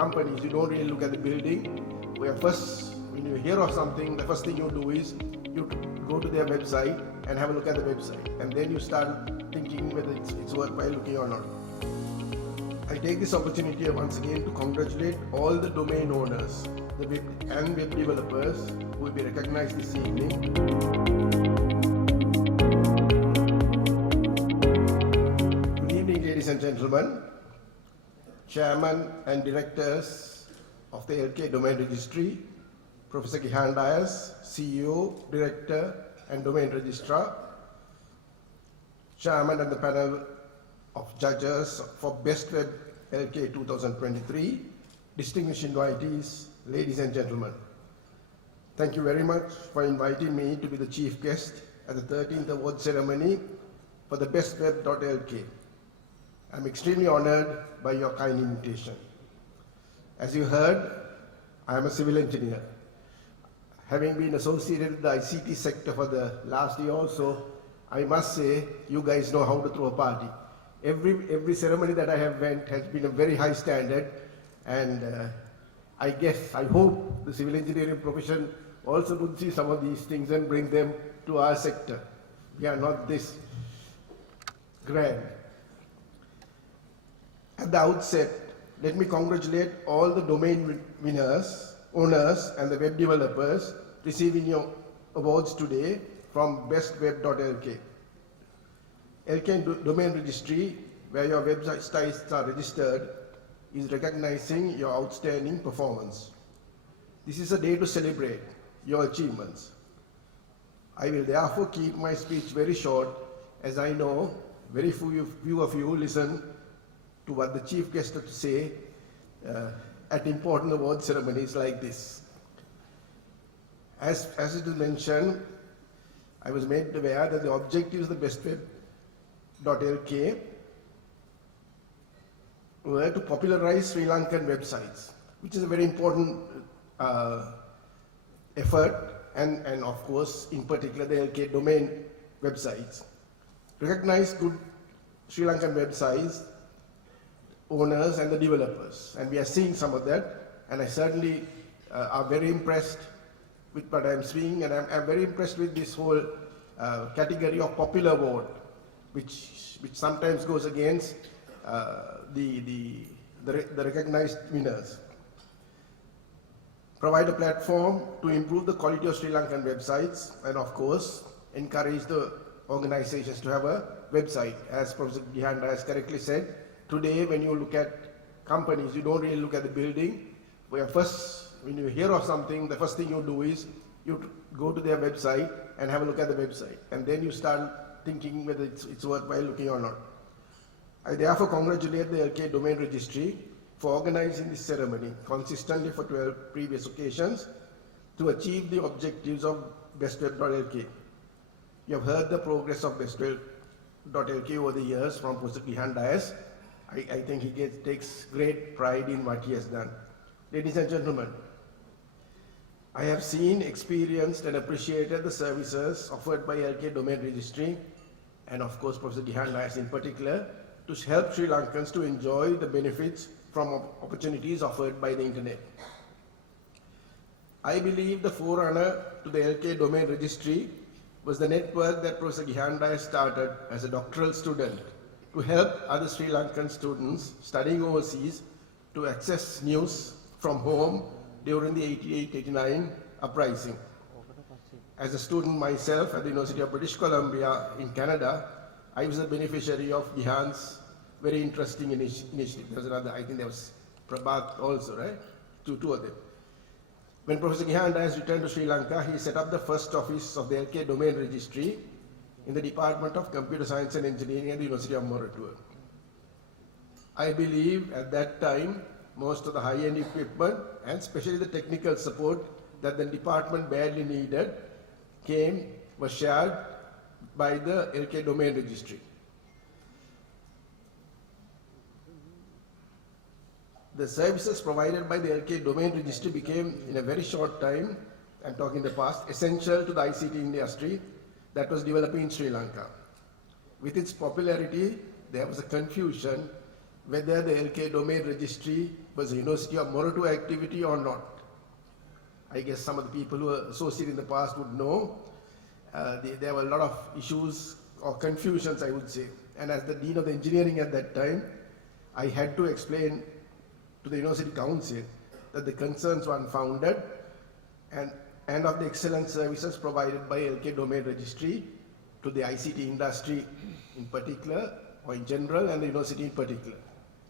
companies, you don't really look at the building. When you hear of something, the first thing you do is you go to their website and have a look at the website, and then you start thinking whether it's worthwhile looking or not. I take this opportunity once again to congratulate all the domain owners and web developers who will be recognized this evening. Good evening, ladies and gentlemen. Chairman and Directors of the LK Domain Registry, Professor Gihan Dias, CEO, Director and Domain Registrar, Chairman and the panel of judges for BestWeb.LK 2023, distinguished invitees, ladies and gentlemen. Thank you very much for inviting me to be the chief guest at the 13th award ceremony for the BestWeb.LK. I'm extremely honored by your kind invitation. As you heard, I am a civil engineer. Having been associated with the ICT sector for the last year or so, I must say, you guys know how to throw a party. Every ceremony that I have went has been a very high standard, and I hope the civil engineering profession also would see some of these things and bring them to our sector. We are not this grand. At the outset, let me congratulate all the domain winners, owners, and the web developers receiving your awards today from BestWeb.LK. LK Domain Registry, where your websites are registered, is recognizing your outstanding performance. This is a day to celebrate your achievements. I will therefore keep my speech very short, as I know very few of you listen to what the chief guest has to say at important award ceremonies like this. As it is mentioned, I was made aware that the objectives of the BestWeb.LK were to popularize Sri Lankan websites, which is a very important effort, and of course, in particular, the LK domain websites. Recognize good Sri Lankan websites, owners and the developers, and we are seeing some of that, and I certainly are very impressed with what I'm seeing, and I'm very impressed with this whole category of popular award, which sometimes goes against the recognized winners. Provide a platform to improve the quality of Sri Lankan websites, and of course, encourage the organizations to have a website. As Professor Gihan has correctly said, today when you look at companies, you don't really look at the building. When you hear of something, the first thing you do is you go to their website and have a look at the website, and then you start thinking whether it's worthwhile looking or not. I therefore congratulate the LK Domain Registry for organizing this ceremony consistently for 12 previous occasions to achieve the objectives of BestWeb.LK. You have heard the progress of BestWeb.LK over the years from Professor Gihan Dias. I think he takes great pride in what he has done. Ladies and gentlemen, I have seen, experienced and appreciated the services offered by LK Domain Registry, and of course Professor Gihan Dias in particular, to help Sri Lankans to enjoy the benefits from opportunities offered by the internet. I believe the forerunner to the LK Domain Registry was the network that Professor Gihan Dias started as a doctoral student to help other Sri Lankan students studying overseas to access news from home during the 88-89 uprising. As a student myself at the University of British Columbia in Canada, I was a beneficiary of Gihan's very interesting initiative. There was another, I think there was Prabhat also, right? Two of them. When Professor Gihan Dias returned to Sri Lanka, he set up the first office of the LK Domain Registry in the Department of Computer Science and Engineering at the University of Moratuwa. I believe at that time, most of the high-end equipment and especially the technical support that the department badly needed was shared by the LK Domain Registry. The services provided by the LK Domain Registry became, in a very short time, I'm talking the past, essential to the ICT industry that was developing in Sri Lanka. With its popularity, there was a confusion whether the LK domain registry was a University of Moratuwa activity or not. I guess some of the people who were associated in the past would know. There were a lot of issues or confusions, I would say. And as the Dean of the Engineering at that time, I had to explain to the University Council that the concerns were unfounded and of the excellent services provided by LK Domain Registry to the ICT industry in particular, or in general, and the university in particular.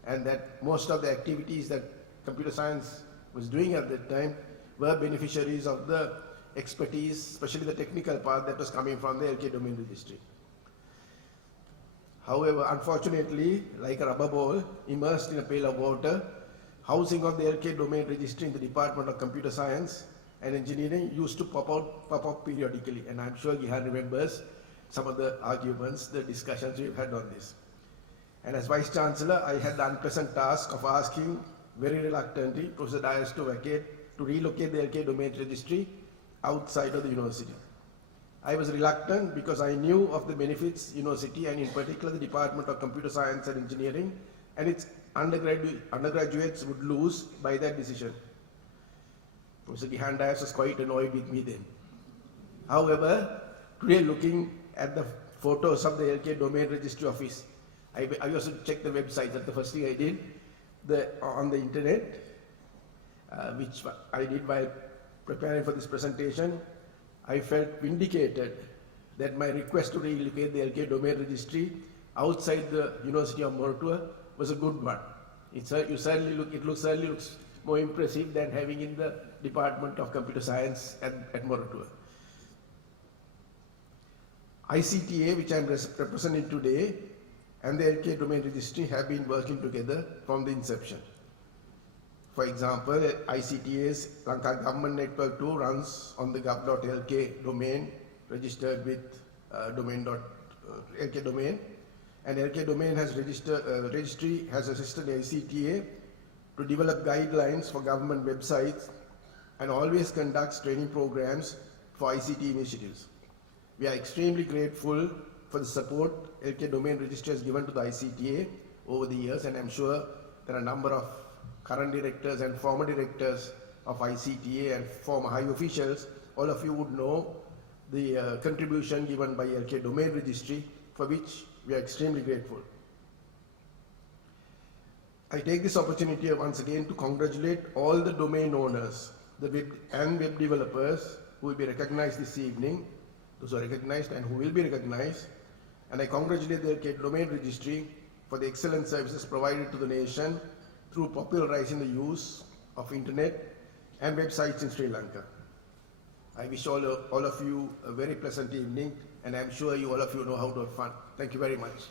And that most of the activities that computer science was doing at that time were beneficiaries of the expertise, especially the technical part that was coming from the LK Domain Registry. However, unfortunately, like a rubber ball immersed in a pail of water, housing of the LK Domain Registry in the Department of Computer Science and Engineering used to pop up periodically, and I'm sure Gihan remembers some of the arguments, the discussions we've had on this. And as Vice Chancellor, I had the unpleasant task of asking very reluctantly Professor Dias to relocate the LK Domain Registry outside of the university. I was reluctant because I knew of the benefits university and in particular the Department of Computer Science and Engineering and its undergraduates would lose by that decision. Professor Gihan Dias was quite annoyed with me then. However, today looking at the photos of the LK Domain Registry office, I also checked the website. That's the first thing I did on the internet, which I did while preparing for this presentation. I felt vindicated that my request to relocate the LK Domain Registry outside the University of Moratuwa was a good one. It certainly looks more impressive than having in the Department of Computer Science at Moratuwa. ICTA, which I am representing today, and the LK Domain Registry have been working together from the inception. For example, ICTA's Lanka Government Network 2 runs on the gov.lk domain registered with domain.lk domain, and LK Domain has registry has assisted ICTA to develop guidelines for government websites and always conducts training programs for ICT initiatives. We are extremely grateful for the support LK Domain Registry has given to the ICTA over the years, and I'm sure there are a number of current directors and former directors of ICTA and former high officials. All of you would know the contribution given by LK Domain Registry, for which we are extremely grateful. I take this opportunity once again to congratulate all the domain owners, the web developers who will be recognized this evening, those who are recognized and who will be recognized. And I congratulate the LK Domain Registry for the excellent services provided to the nation through popularizing the use of internet and websites in Sri Lanka. I wish all of you a very pleasant evening, and I'm sure all of you know how to have fun. Thank you very much.